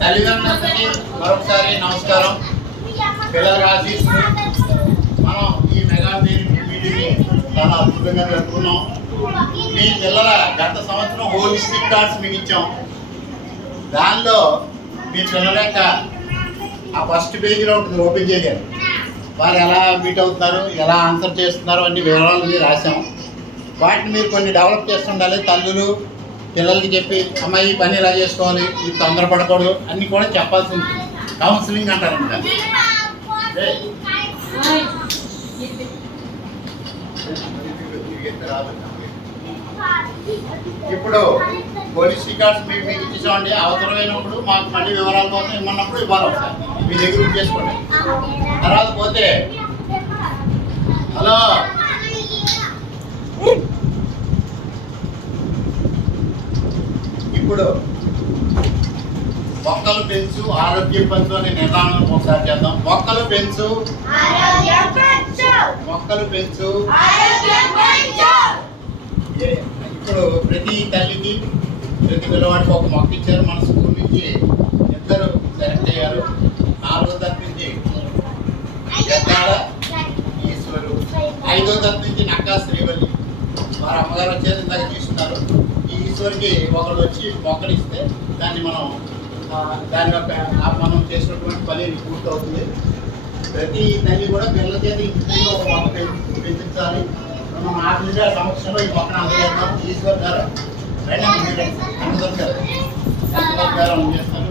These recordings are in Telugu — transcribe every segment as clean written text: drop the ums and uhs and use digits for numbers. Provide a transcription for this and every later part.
తల్లిదండ్రులందరికీ మరొకసారి నమస్కారం. పిల్లలు ఆశీస్సు. మనం ఈ మెగా మీటింగ్ని చాలా అద్భుతంగా జరుపుకున్నాం. మీ పిల్లల గత సంవత్సరం హోలిస్టిక్ కార్డ్స్ మీకు ఇచ్చాం. దానిలో మీ పిల్లల యొక్క ఆ ఫస్ట్ పేజీలో ఉంటుంది, ఓపెన్ చేయగారు వారు ఎలా మీట్ అవుతున్నారు, ఎలా ఆన్సర్ చేస్తున్నారు అన్ని వివరాలు రాసాం. వాటిని మీరు కొన్ని డెవలప్ చేస్తుండాలి. తల్లులు పిల్లలకి చెప్పి అమ్మాయి ఈ పని ఇలా చేసుకోవాలి, ఇది తొందరపడకూడదు అన్నీ కూడా చెప్పాల్సి ఉంటుంది. కౌన్సిలింగ్ అంటారు. ఇప్పుడు పోలీస్ రికార్డ్స్ మీకు ఇచ్చేసామండి. అవసరమైనప్పుడు మాకు మళ్ళీ వివరాల కోసం ఇమ్మన్నప్పుడు ఇవ్వాలి. ఒకసారి మీ దగ్గర చేసుకోండి. తర్వాత పోతే హలో ఇప్పుడు మొక్కలు పెంచు ఆరోగ్యం పెంచు అనే నిర్ధారణ ఒకసారి చేద్దాం. మొక్కలు పెంచు మొక్కలు పెంచు. ఇప్పుడు ప్రతి తల్లికి ప్రతి పిల్లవాడికి ఒక మొక్క ఇచ్చారు. మన స్కూల్ నుంచి ఇద్దరు సెలెక్ట్ అయ్యారు. 4వ తరగతి నుంచి గద్దాడ ఈశ్వరు, 5వ తరగతి నుంచి నక్కా శ్రీవల్లి. వారి అమ్మగారు వచ్చేది ఇందాక తీసుకున్నారు. ఈ ఈశ్వరికి ఒకరు వచ్చి మొక్కలు ఇస్తే దాన్ని దాని యొక్క మనం చేసినటువంటి పని పూర్తవుతుంది. ప్రతి తల్లి కూడా పిల్లల చేతి ఒక మొక్క పెంచాలి. మనం ఆఫీసర్ సమక్షంలో ఈ మొక్కను అందజేస్తాం. ఈశ్వర్ గారు అందరూ గారు అందజేస్తాను.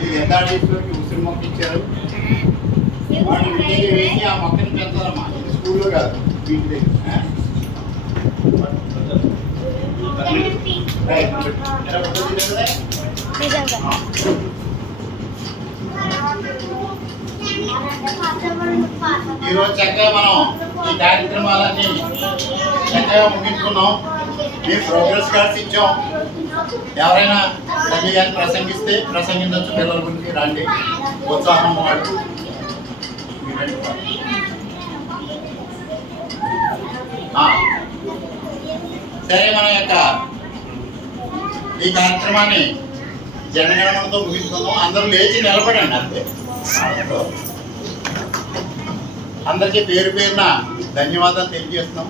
ఇది ఎదాడీశ్వరికి ఉసిరి మొక్క ఇచ్చారు. వాళ్ళు ఇంటికి వేసి ఆ మొక్కని పెంచాలమ్మా. ఇది స్కూల్లో కాదు, వీటి దగ్గర. ఈరోజు చక్కగా మనం ఈ కార్యక్రమాలన్నీ చక్కగా ముగించుకున్నాం. మీ ప్రోగ్రెస్ కార్డ్స్ ఇచ్చాం. ఎవరైనా తల్లి గారు ప్రసంగిస్తే ప్రసంగించవచ్చు. పిల్లల గురించి రండి, ఉత్సాహం వాడు. సరే, మన యొక్క ఈ కార్యక్రమాన్ని జనగణమనతో ముగించుకుందాం. అందరూ లేచి నిలబడండి అంతే. అందరికీ పేరు పేరున ధన్యవాదాలు తెలియజేస్తున్నాం.